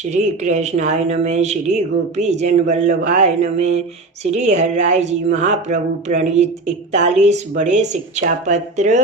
श्री कृष्णाय नमः। श्री गोपी जन वल्लभाय नमः। श्री हरराय जी महाप्रभु प्रणीत 41 बड़े शिक्षा पत्र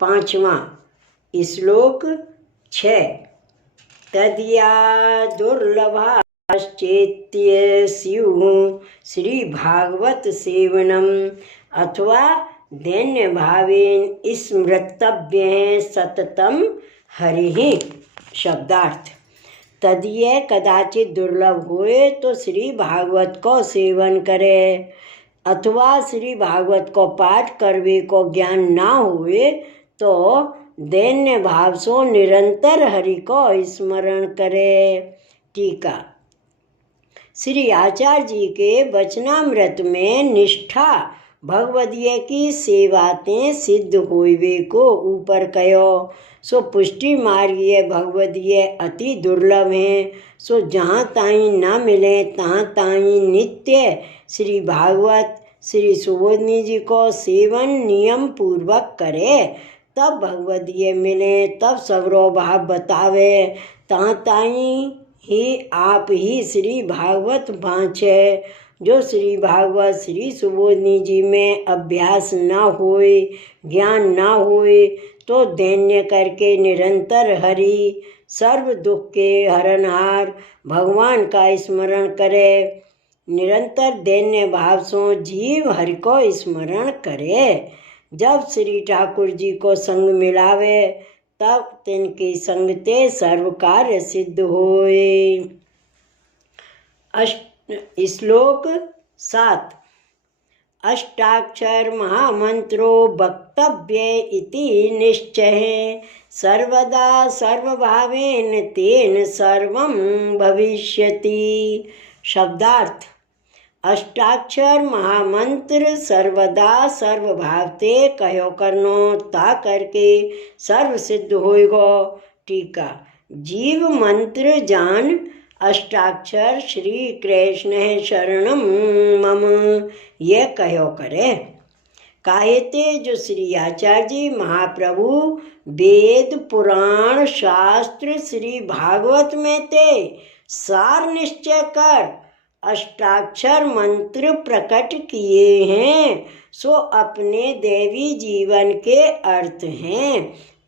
5वां श्लोक 6। तदया दुर्लभाश्चेत्य स्युः श्री भागवत सेवनम अथवा दैन्य भावेन स्मृतव्य सततम हरिः। शब्दार्थ। तदीय कदाचित दुर्लभ हुए तो श्री भागवत को सेवन करे, अथवा श्री भागवत को पाठ करवे को ज्ञान ना हुए तो दैन्य भाव से निरंतर हरि को स्मरण करे। टीका। श्री आचार्य जी के वचनामृत में निष्ठा भगवदीय की सेवातें सिद्ध होइवे को ऊपर कहो। सो पुष्टि मार्गीय भगवदीय अति दुर्लभ हैं। सो जहाँ ताई न मिले तहाँ ताई नित्य श्री भागवत श्री सुबोधनी जी को सेवन नियम पूर्वक करे, तब भगवदीय मिले, तब सगरो भाव बतावे। तहाँ ताई ही आप ही श्री भागवत बाँचे। जो श्री भागवत श्री सुबोधनी जी में अभ्यास न होए, ज्ञान न होए, तो दैन्य करके निरंतर हरि सर्व दुख के हरनहार भगवान का स्मरण करे। निरंतर दैन्य भाव से जीव हरि को स्मरण करे। जब श्री ठाकुर जी को संग मिलावे तब तिनके संगते सर्व कार्य सिद्ध होए। श्लोक 7। अष्टाक्षर महामंत्रो वक्तव्य इति निश्चय सर्वदा सर्वभावेन तेन सर्वं भविष्यति। शब्दार्थ। अष्टाक्षर महामंत्र सर्वदा सर्वभावते कहो करनो ता करके सर्व सिद्ध होएगो। टीका। जीव मंत्र जान अष्टाक्षर श्री कृष्ण शरणम मम ये कहो करे। काहेते जो श्री आचार्य जी महाप्रभु वेद पुराण शास्त्र श्री भागवत में ते सार निश्चय कर अष्टाक्षर मंत्र प्रकट किए हैं, सो अपने देवी जीवन के अर्थ हैं।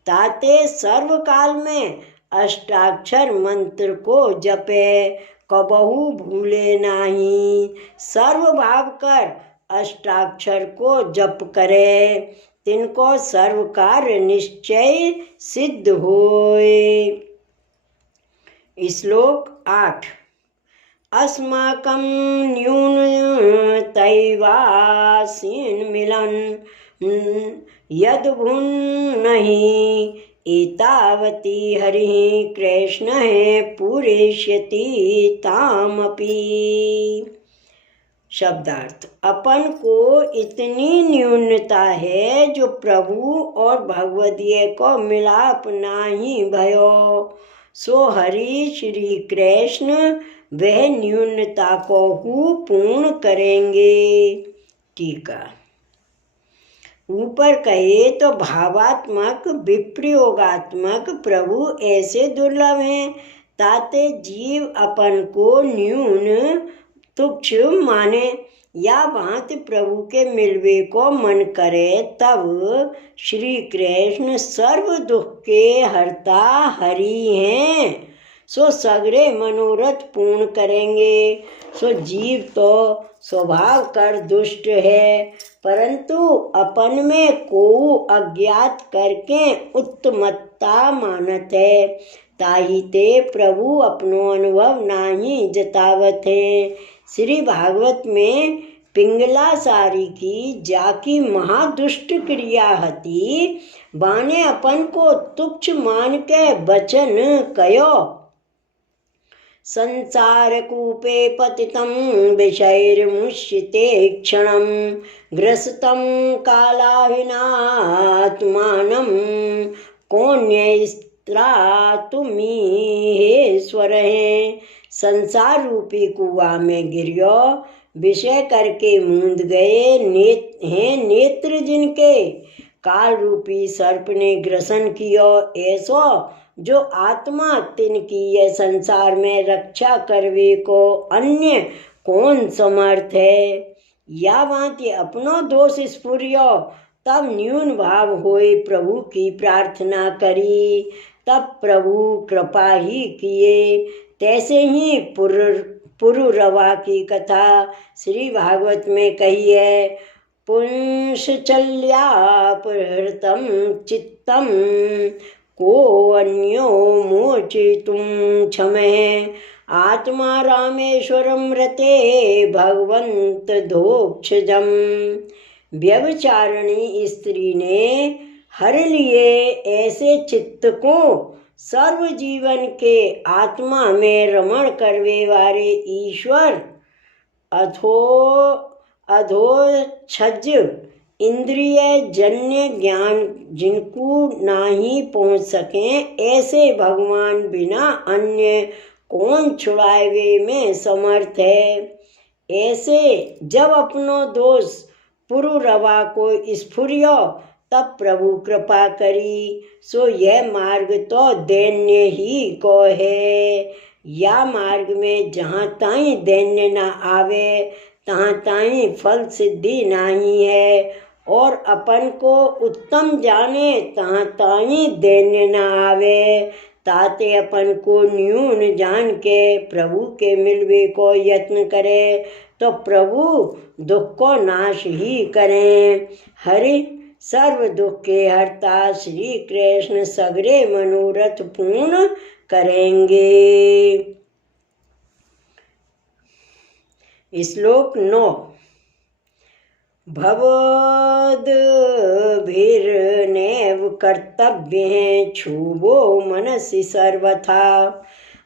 ताते सर्वकाल में अष्टाक्षर मंत्र को जपे, कबहू भूले नहीं। सर्व भाव कर अष्टाक्षर को जप करे, तिनको सर्व कार्य निश्चय सिद्ध होए। श्लोक 8। अस्माकं न्यूनतैवासीन मिलन यद्भुन्नहि एतावती हरिः कृष्णः पूरयिष्यति तामपि। शब्दार्थ। अपन को इतनी न्यूनता है जो प्रभु और भगवदीय को मिलाप नाही भयो, सो हरि श्री कृष्ण वह न्यूनता को पूर्ण करेंगे। टीका। ऊपर कहे तो भावात्मक विप्रयोगात्मक प्रभु ऐसे दुर्लभ हैं, ताते जीव अपन को न्यून तुच्छ माने या भांति प्रभु के मिलवे को मन करे, तब श्री कृष्ण सर्व दुख के हरता हरि हैं, सो सगरे मनोरथ पूर्ण करेंगे। सो जीव तो स्वभाव कर दुष्ट है, परंतु अपन में को अज्ञात करके उत्तमत्ता मानत है, ताही ते प्रभु अपनो अनुभव नाही जतावत है। श्री भागवत में पिंगला सारी की जाकी महादुष्ट क्रिया हती, बाने अपन को तुच्छ मान के वचन कयो। संसार कूपे पतितं विषैर्मुष्यते क्षणं ग्रसितं कालाहिनात्मानं कौन्यस्त्रातुमीहेश्वरः। संसार रूपी कुआ में गिरियो, विषय करके मूंद गए नेत्र जिनके काल रूपी सर्प ने ग्रसन कियो, ऐसो जो आत्मा तिनकी यह संसार में रक्षा करवे को अन्य कौन समर्थ है। या भांति अपनो दोष स्फुरियो तब न्यून भाव होए प्रभु की प्रार्थना करी, तब प्रभु कृपा ही किए। तैसे ही पुरुरवा की कथा श्री भागवत में कही है। पुंसचल्या प्रहृतम चित्तम को अन्यो मोचितुं क्षमे, आत्मा रामेश्वरम रते भगवंत धोक्षजम। व्यभिचारिणी स्त्री ने हर लिए ऐसे चित्त को सर्व जीवन के आत्मा में रमण करवे वाले ईश्वर अधोक्षज इंद्रिय जन्य ज्ञान जिनको नाही पहुँच सकें, ऐसे भगवान बिना अन्य कौन छुड़ावे में समर्थ है। ऐसे जब अपनो दोष पुरुरवा को स्फुरियो तब प्रभु कृपा करी। सो यह मार्ग तो दैन्य ही को है। या मार्ग में जहाँ ताई दैन्य न आवे तहाँ ताई फल सिद्धि नहीं है, और अपन को उत्तम जाने तहाँ ताई दैन्य न आवे। ताते अपन को न्यून जान के प्रभु के मिलवे को यत्न करे तो प्रभु दुख को नाश ही करें। हरि सर्व दुख के हरता श्री कृष्ण सगरे मनोरथ पूर्ण करेंगे। श्लोक 9। भवद्भिर्नैव कर्तव्ये क्षुभो मनसि सर्वथा,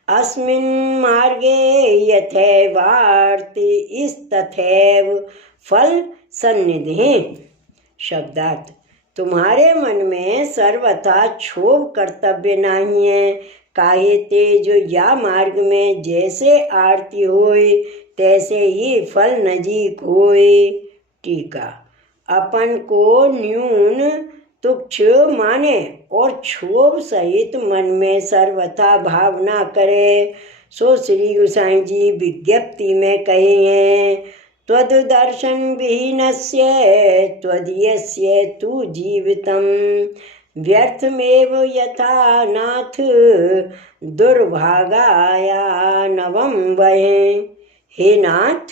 अस्मिन् मार्गे यथैवार्तिस्तथैव फल सन्निधिः। शब्दार्थ। तुम्हारे मन में सर्वथा क्षोभ कर्तव्य नहीं है, काहे ते जो या मार्ग में जैसे आरती होए तैसे ही फल नजीक होए। टीका। अपन को न्यून तुच्छ माने और क्षोभ सहित मन में सर्वथा भावना करे। सो श्री गोसाई जी विज्ञप्ति में कहे हैं, त्वद दर्शन विहीनस्य त्वदीयस्य तु जीवितम व्यर्थमेव यथा नाथ दुर्भागाया नवम वहे। हे नाथ,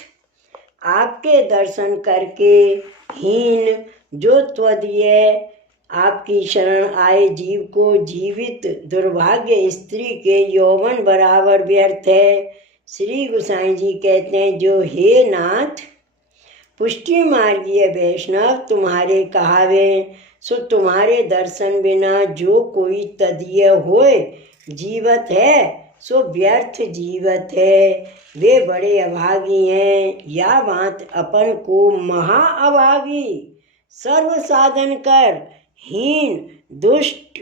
आपके दर्शन करके हीन जो त्वदीय आपकी शरण आए जीव को जीवित दुर्भाग्य स्त्री के यौवन बराबर व्यर्थ है। श्री गोसाई जी कहते हैं, जो हे नाथ पुष्टि मार्गीय वैष्णव तुम्हारे कहावे, सो तुम्हारे दर्शन बिना जो कोई तदीय होए जीवत है सो व्यर्थ जीवत है, वे बड़े अभागी हैं। या बात अपन को महा अभागी सर्व साधन कर हीन दुष्ट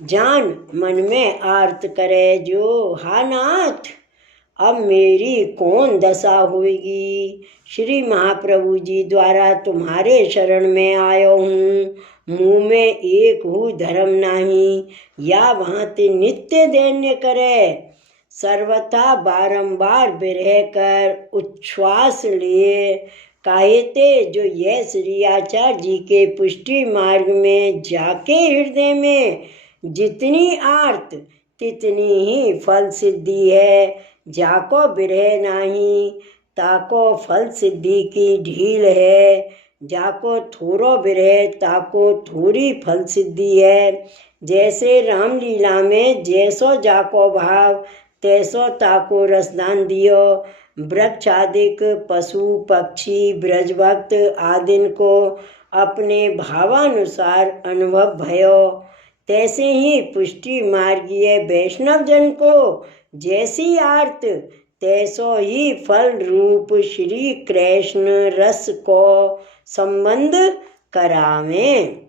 जान मन में आर्त करे, जो हा नाथ अब मेरी कौन दशा होगी। श्री महाप्रभु जी द्वारा तुम्हारे शरण में आयो हूँ, मुँह में एक हूँ धर्म नहीं, या भांति नित्य दैन्य करे, सर्वथा बारंबार बिरह कर उच्छ्वास लिए। काहेते जो यह श्री आचार्य जी के पुष्टि मार्ग में जाके हृदय में जितनी आर्त तितनी ही फल सिद्धि है, जाको बिरह नहीं ताको फल सिद्धि की ढील है, जाको थोरो बिरह ताको थोड़ी फल सिद्धि है। जैसे रामलीला में जैसो जाको भाव तैसो ताको रसदान दियो, वृक्षादिक पशु पक्षी ब्रजभक्त आदिन को अपने भावानुसार अनुभव भयो, तैसे ही पुष्टि मार्गीय वैष्णव जन को जैसी आर्त तैसो ही फल रूप श्री कृष्ण रस को संबंध करावें।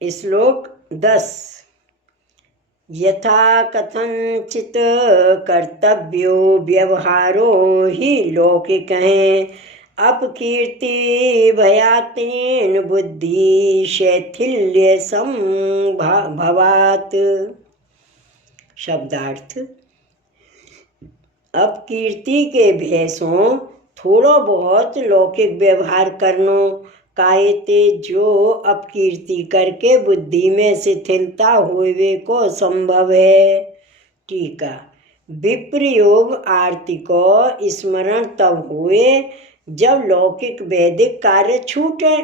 श्लोक 10। यथा कथंचित कर्तव्यो व्यवहारो ही लौकिक हैं, अपकीर्ति भयातेन बुद्धि शैथिल्य संभवात्। शब्दार्थ। अपकीर्ति के भय सो थोड़ो बहुत लौकिक व्यवहार करनो कायते जो अपकीर्ति करके बुद्धि में शिथिलता होवे को संभव है। टीका। विप्रयोग आरती को स्मरण तब हुए जब लौकिक वैदिक कार्य छूटे,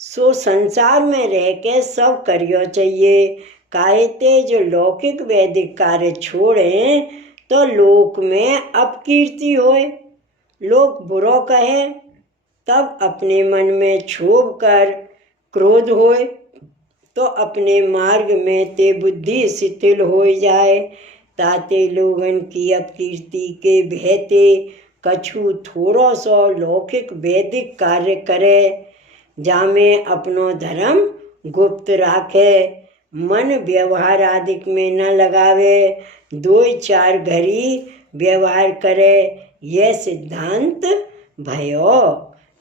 सो संसार में रह के सब करियो चाहिए। कायते जो लौकिक वैदिक कार्य छोड़े तो लोक में अपकीर्ति होए, लोग बुरो कहे, तब अपने मन में क्षोभ कर क्रोध होए तो अपने मार्ग में ते बुद्धि शिथिल हो जाए। ताते लोगन की अपकीर्ति के भयते कछु थोड़ो सो लौकिक वैदिक कार्य करे, जामे अपनो धर्म गुप्त राखे, मन व्यवहार आदि में न लगावे, 2-4 घड़ी व्यवहार करे, यह सिद्धांत भयो।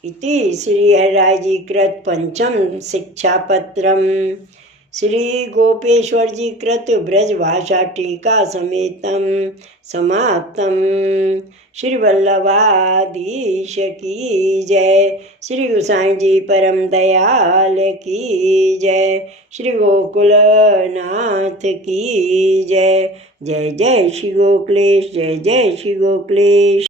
इति श्री हरिराय जी कृत पंचम शिक्षापत्रम श्री गोपेश्वर जी कृत ब्रजभाषा टीका समेतम समाप्तम। श्री वल्लभाधीश की जय। श्री गोसाई जी परम दयाल की जय। श्री गोकुलनाथ की जय। जय जय श्री गोकुलेश, जय जय श्री गोकुलेश।